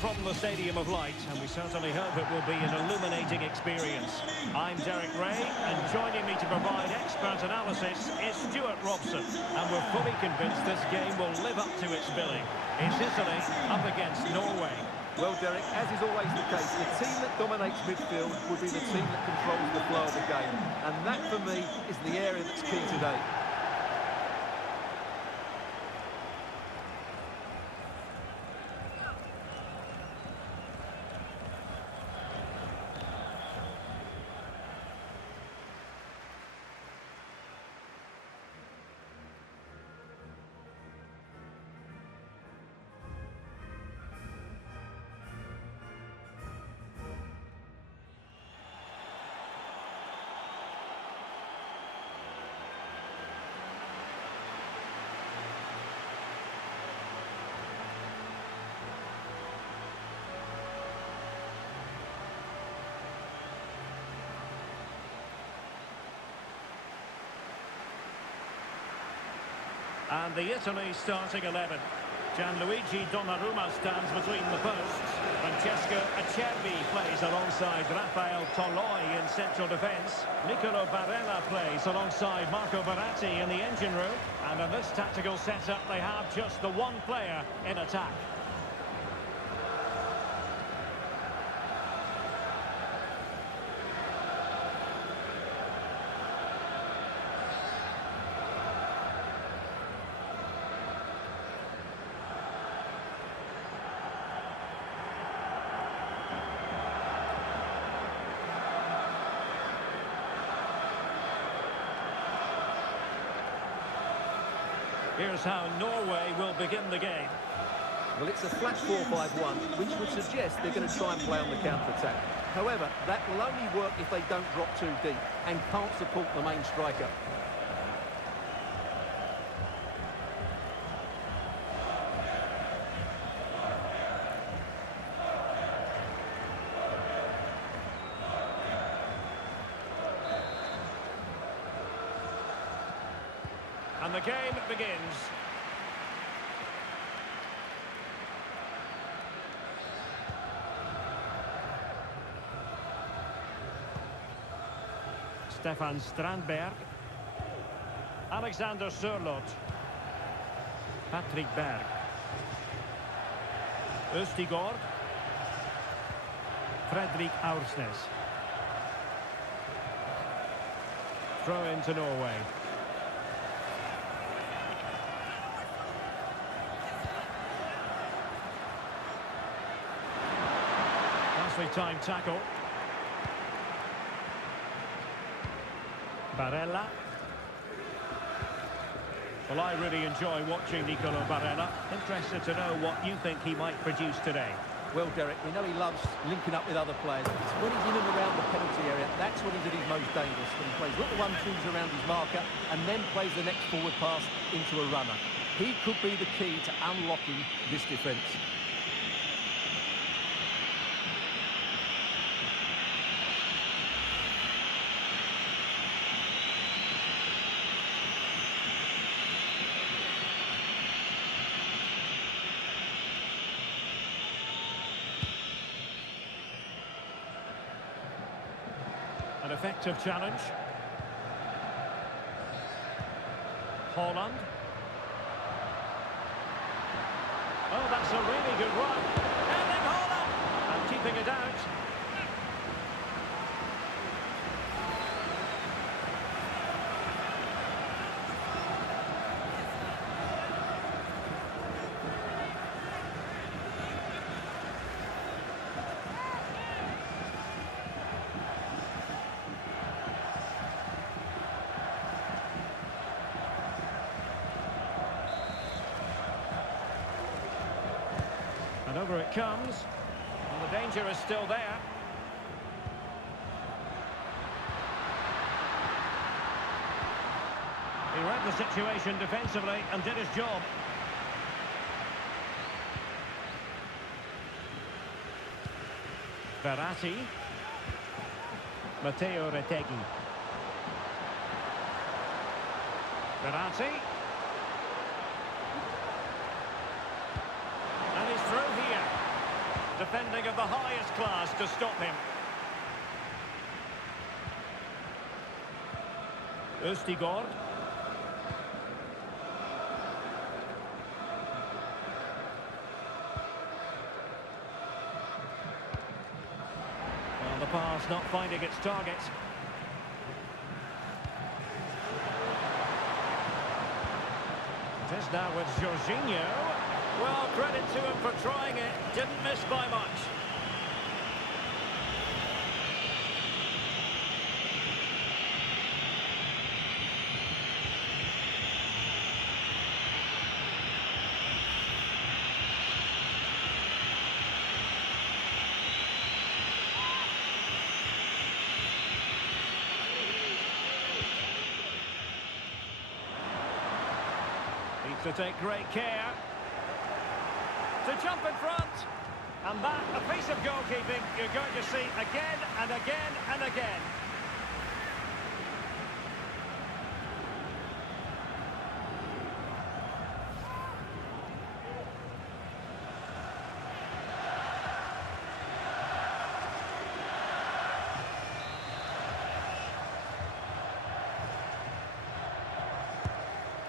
from the Stadium of Light, and we certainly hope it will be an illuminating experience. I'm Derek Ray, and joining me to provide expert analysis is Stuart Robson. And we're fully convinced this game will live up to its billing. It's Italy up against Norway. Well, Derek, as is always the case, the team that dominates midfield will be the team that controls the flow of the game. And that, for me, is the area that's key today. And the Italy starting 11. Gianluigi Donnarumma stands between the posts. Francesco Acerbi plays alongside Rafael Toloi in central defence. Nicolo Barella plays alongside Marco Verratti in the engine room. And in this tactical setup, they have just the one player in attack. Here's how Norway will begin the game. Well, it's a flat 4-5-1, which would suggest they're going to try and play on the counter-attack. However, that will only work if they don't drop too deep and can't support the main striker. And the game begins. Stefan Strandberg. Alexander Sørloth. Patrick Berg. Østigård. Fredrik Aursnes. Throw into Norway. Time tackle. Barella. Well, I really enjoy watching Nicolo Barella. Interested to know what you think he might produce today. Well, Derek, we know he loves linking up with other players. It's when he's in and around the penalty area, that's when he's at his most dangerous. When he plays little 1-2s around his marker and then plays the next forward pass into a runner. He could be the key to unlocking this defence. An effective challenge. Haaland. Oh, that's a really good run. Erling Haaland! And keeping it out. And over it comes. And the danger is still there. He read the situation defensively and did his job. Verratti. Matteo Retegui. Verratti. And he's through here. Defending of the highest class to stop him. Østigård. Well, the pass not finding its target. It is now with Jorginho. Well, credit to him for trying it. Didn't miss by much. Needs to take great care. To jump in front. And that, a piece of goalkeeping you're going to see again and again and again.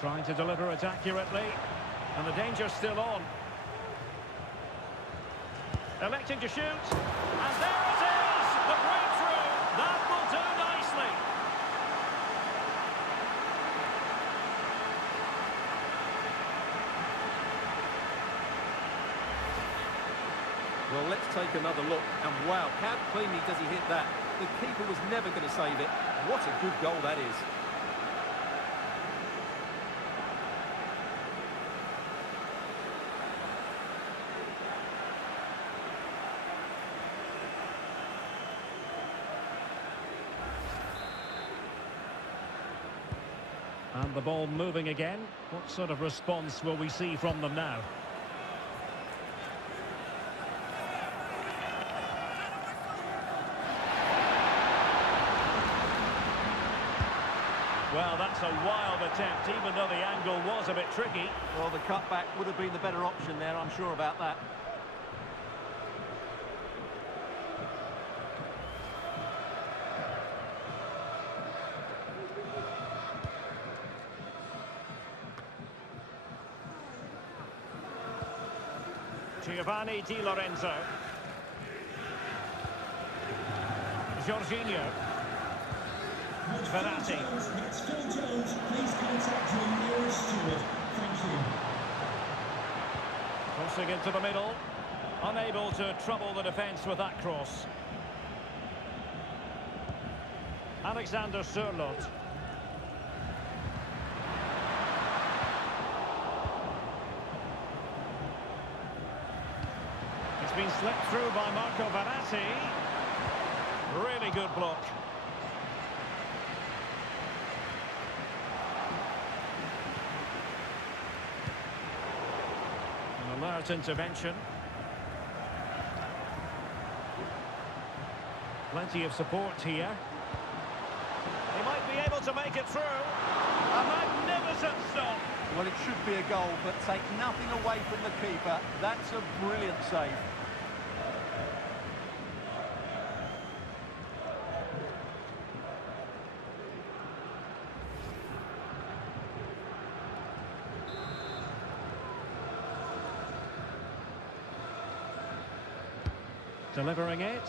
Trying to deliver it accurately. And the danger's still on. Electing to shoot, and there it is! The breakthrough! That will do nicely! Well, let's take another look, and wow, how cleanly does he hit that? The keeper was never going to save it. What a good goal that is. And the ball moving again. What sort of response will we see from them now? Well, that's a wild attempt, even though the angle was a bit tricky. Well, the cutback would have been the better option there, I'm sure about that. Giovanni Di Lorenzo. Jorginho. Verratti. That's Phil Jones. Please contact your nearest steward. Thank you. Crossing into the middle. Unable to trouble the defence with that cross. Alexander Sørloth. It's been slipped through by Marco Verratti. Really good block. An alert intervention. Plenty of support here. He might be able to make it through. A magnificent stop. Well, it should be a goal, but take nothing away from the keeper. That's a brilliant save. Delivering it.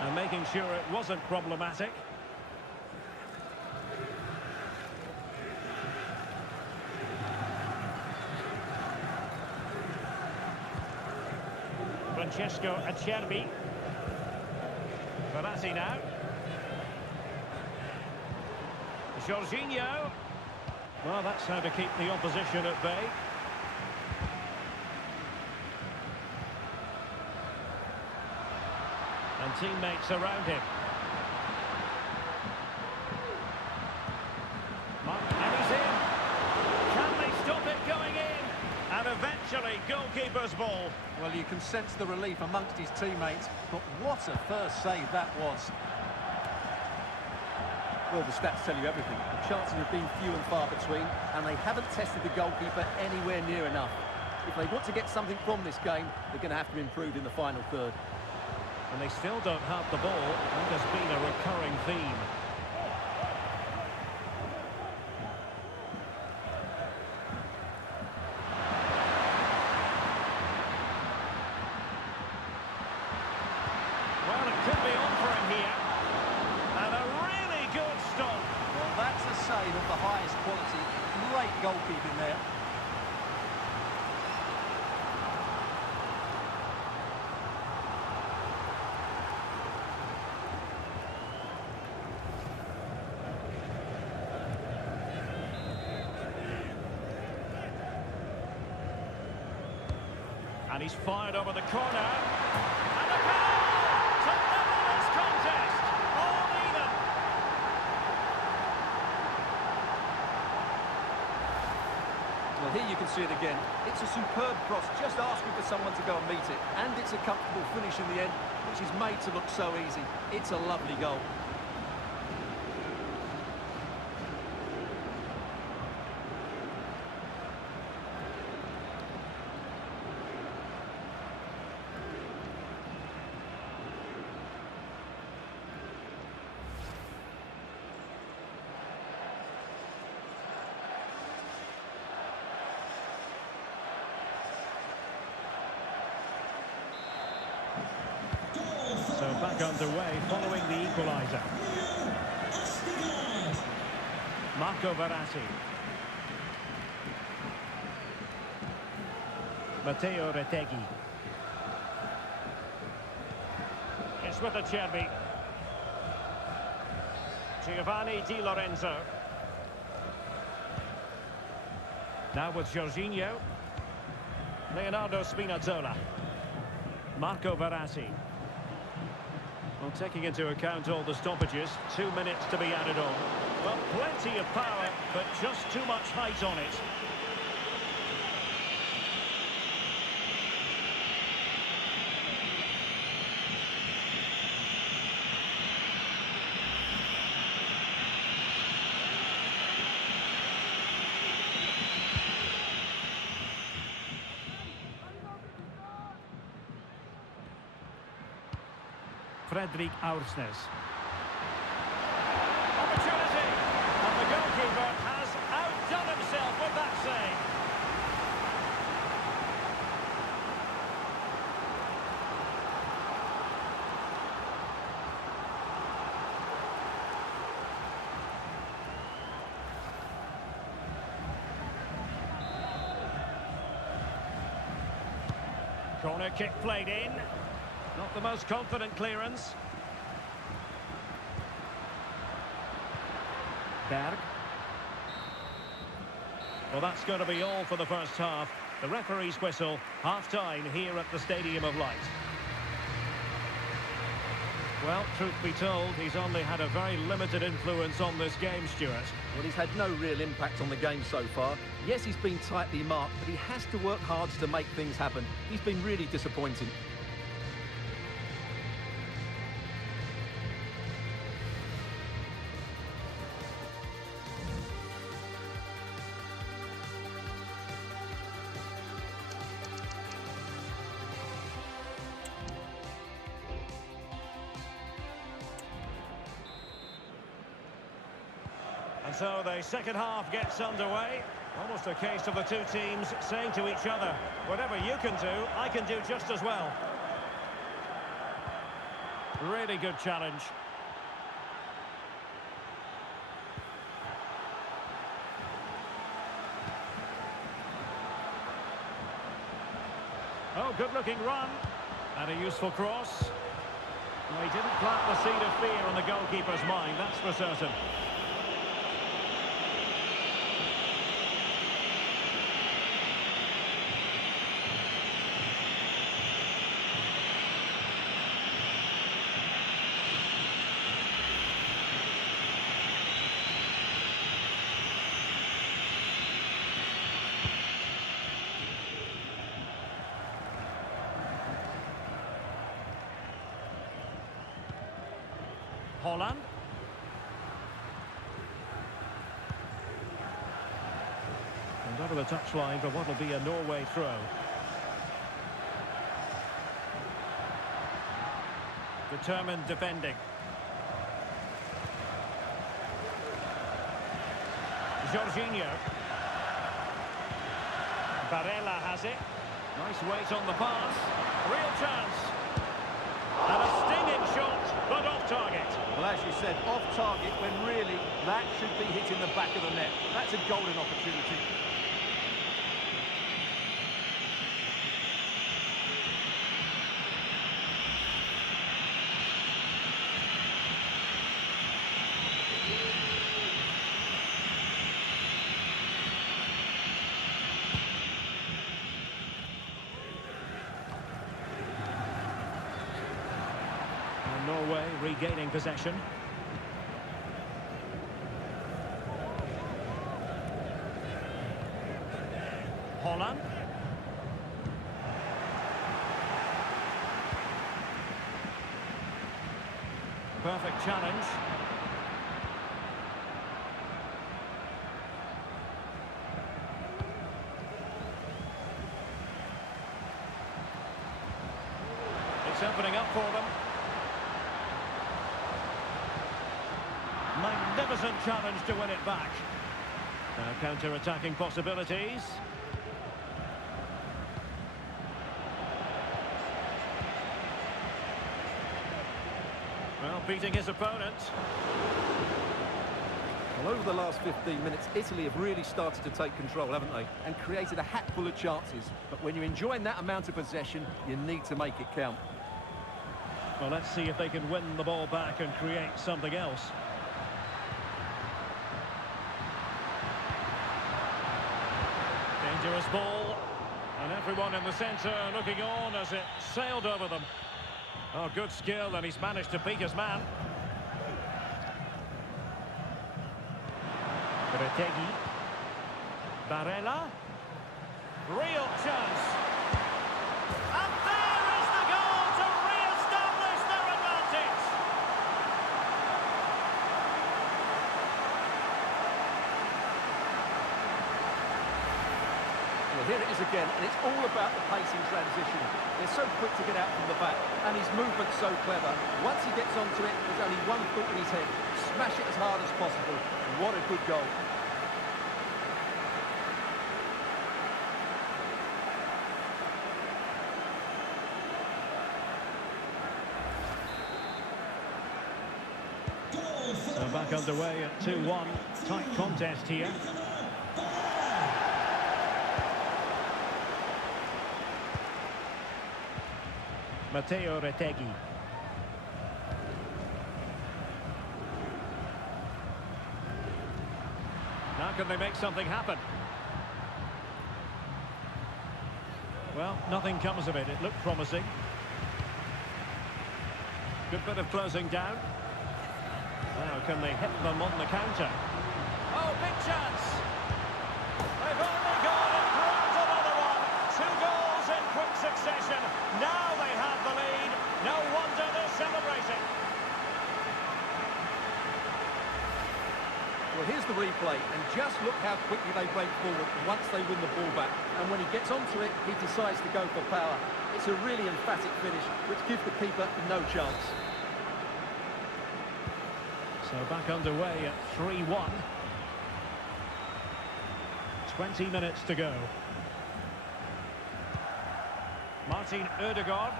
And making sure it wasn't problematic. Francesco Acerbi. Verratti now. Jorginho. Well, that's how to keep the opposition at bay. And teammates around him. And he's in. Can they stop it going in? And eventually, goalkeeper's ball. Well, you can sense the relief amongst his teammates, but what a first save that was. Well, the stats tell you everything. The chances have been few and far between, and they haven't tested the goalkeeper anywhere near enough. If they want to get something from this game, they're going to have to improve in the final third. And they still don't have the ball. That has been a recurring theme. Well, it could be on for him here. And a really good stop. Well, that's a save of the highest quality. Great goalkeeping there. And he's fired over the corner. And a goal to level this contest. All even. Well, here you can see it again. It's a superb cross, just asking for someone to go and meet it. And it's a comfortable finish in the end, which is made to look so easy. It's a lovely goal. So back underway following the equaliser. Marco Verratti. Matteo Retegui. It's with Acerbi. Giovanni Di Lorenzo. Now with Jorginho. Leonardo Spinazzola. Marco Verratti. Well, taking into account all the stoppages, 2 minutes to be added on. Well, plenty of power, but just too much height on it. Fredrik Aursnes. Opportunity! And the goalkeeper has outdone himself with that save. Corner kick played in. Not the most confident clearance. Berg. Well, that's going to be all for the first half. The referee's whistle, half-time here at the Stadium of Light. Well, truth be told, he's only had a very limited influence on this game, Stuart. Well, he's had no real impact on the game so far. Yes, he's been tightly marked, but he has to work hard to make things happen. He's been really disappointing. And so the second half gets underway. Almost a case of the two teams saying to each other, whatever you can do, I can do just as well. Really good challenge. Oh, good-looking run. And a useful cross. Well, he didn't plant the seed of fear on the goalkeeper's mind, that's for certain. Holland. And Over the touchline for what will be a Norway throw. Determined defending. Jorginho. Barella has it. Nice weight on the pass. Real chance. And a stinging shot, but off target. Well, as you said, off target when really that should be hitting the back of the net. That's a golden opportunity. Norway regaining possession. Holland. Perfect challenge. It's opening up for them. Magnificent challenge to win it back. Now counter-attacking possibilities. Well, beating his opponent. Well, over the last 15 minutes, Italy have really started to take control, haven't they? And created a hatful of chances. But when you're enjoying that amount of possession, you need to make it count. Well, let's see if they can win the ball back and create something else. Dangerous ball, and everyone in the centre looking on as it sailed over them. Oh, good skill, and he's managed to beat his man. Retegui. Barella. Real chance. And there is the goal to re-establish their advantage. Well, here it is again, and it's all about the pace in transition. They're so quick to get out from the back, and his movement's so clever. Once he gets onto it, there's only one thought in his head. Smash it as hard as possible. What a good goal. So back underway at 2-1. Tight contest here. Matteo Retegui. Now can they make something happen? Well, nothing comes of it. It looked promising. Good bit of closing down. Now can they hit them on the counter? Oh, big chance! They've only gone and grabbed another one. 2 goals in quick succession. Now they have the lead. No wonder they're celebrating. Well, here's the replay, and just look how quickly they break forward once they win the ball back. And when he gets onto it, he decides to go for power. It's a really emphatic finish, which gives the keeper no chance. So back underway at 3-1. 20 minutes to go. Martin Ødegaard.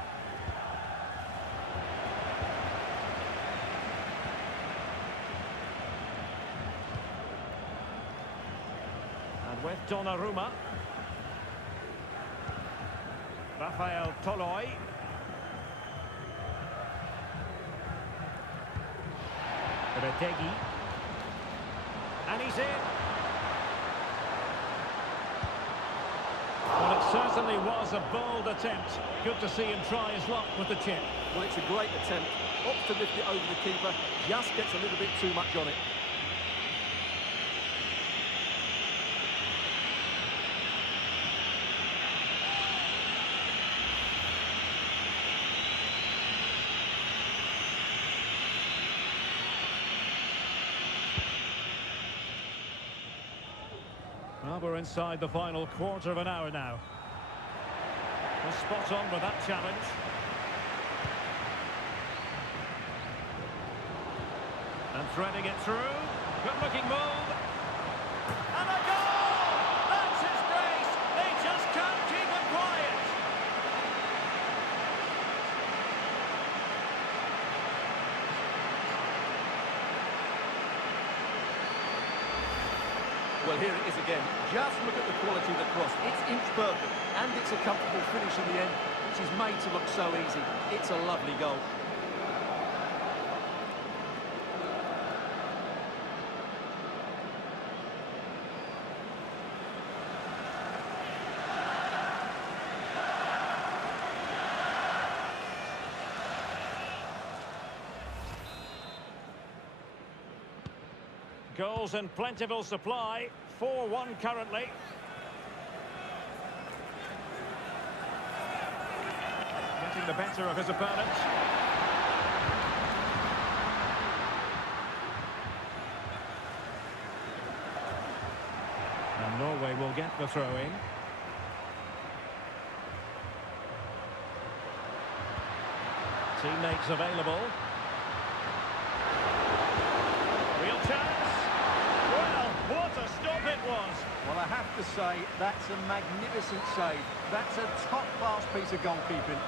And with Donnarumma. Rafael Toloi. Retegui. And he's in. Well, it certainly was a bold attempt. Good to see him try his luck with the chip. Well, it's a great attempt. Opts to lift it over the keeper, just gets a little bit too much on it. Well, Well, we're inside the final quarter of an hour now. Well, spot on with that challenge. And threading it through. Good-looking move. And a goal! That's his brace. They just can't keep it quiet. Well, here it is again. Just look at the quality of the cross. It's inch perfect, and it's a comfortable finish in the end, which is made to look so easy. It's a lovely goal. Goals in plentiful supply. 4-1 currently. Getting the better of his opponent. And Norway will get the throw-in. Teammates available. Real chance. Well, what a stop it was. Well, I have to say, that's a magnificent save. That's a top-class piece of goalkeeping.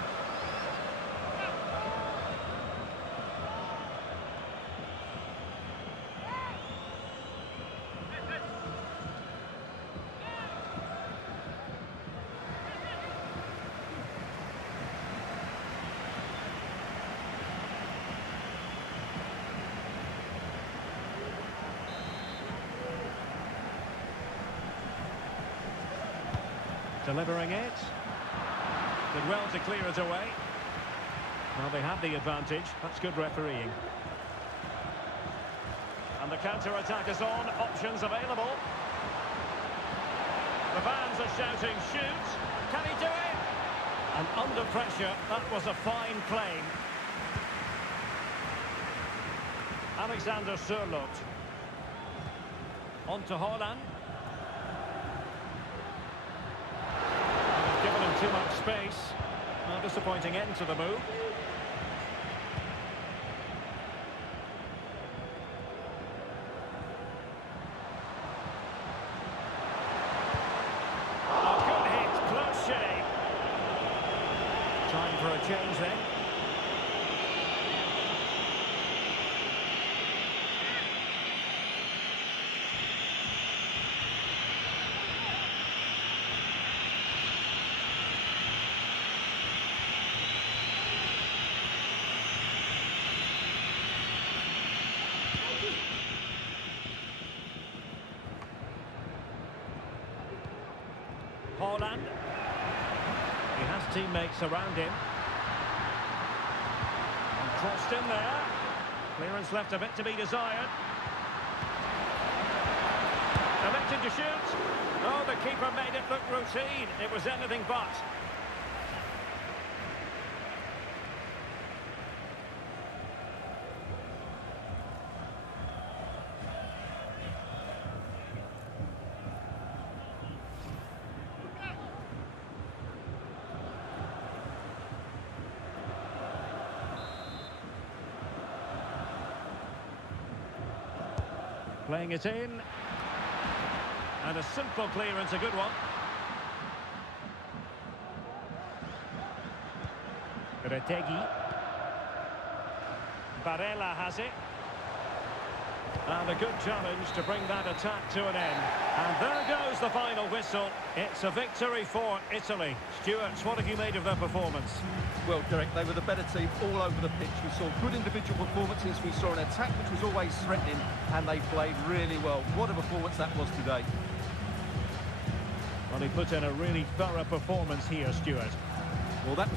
Delivering it. Did well to clear it away. Well, they have the advantage. That's good refereeing. And the counter-attack is on. Options available. The fans are shouting, shoot. Can he do it? And under pressure, that was a fine claim. Alexander Sørloth. On to Haaland. Given him too much space. A disappointing end to the move. Oh, good hit, close shave. Time for a change then. Haaland. He has teammates around him. And crossed in there. Clearance left a bit to be desired. Elected to shoot. Oh, the keeper made it look routine. It was anything but. Playing it in. And a simple clearance, a good one. Retegi. Barella has it. And a good challenge to bring that attack to an end. And there goes the final whistle. It's a victory for Italy. Stuart, what have you made of their performance? Well, Derek, they were the better team all over the pitch. We saw good individual performances. We saw an attack which was always threatening, and they played really well. What a performance that was today. Well, he put in a really thorough performance here, Stuart. Well, that was